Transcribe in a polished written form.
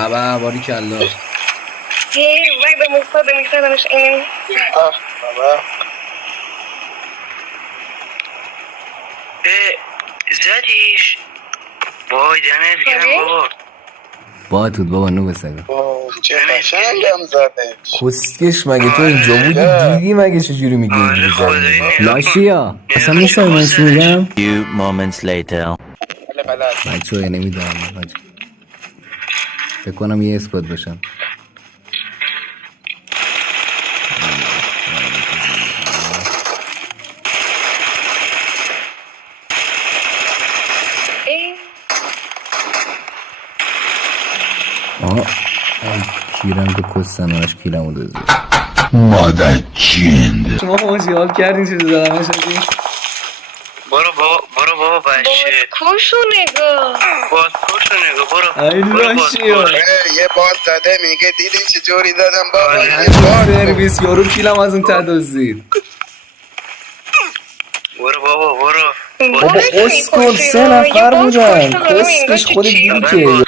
بابا باریکلا. وای به مفتاده میکردمش این بابا زدیش. وای دمت گرم بابا. با تو بابا نو بسگا چه قشنگم زده. کسکش مگه تو اینجا بودی دیدی مگه چجوری میگی اینجوری زدی لاشیا اصلا میفهمی من چی میگم Few moments later. بچه های نمیدونم فکر کنم یه اثبات باشم آه کیرم که کستن و اش کیرم رو دوزی مادر جند شما خوشی حال کردین چیزی دارم شدی برو بابا بشه. کشو نگاه باز کشو نگاه برو. ای لاشیا یه باد زده میگه دیدی چه جوری دادم بابا یه همین باد سرویس یارو کیلم از اون تدازید برو بابا برو. بابا اسکل 3 نفر بودن کسکش خودت دیدی که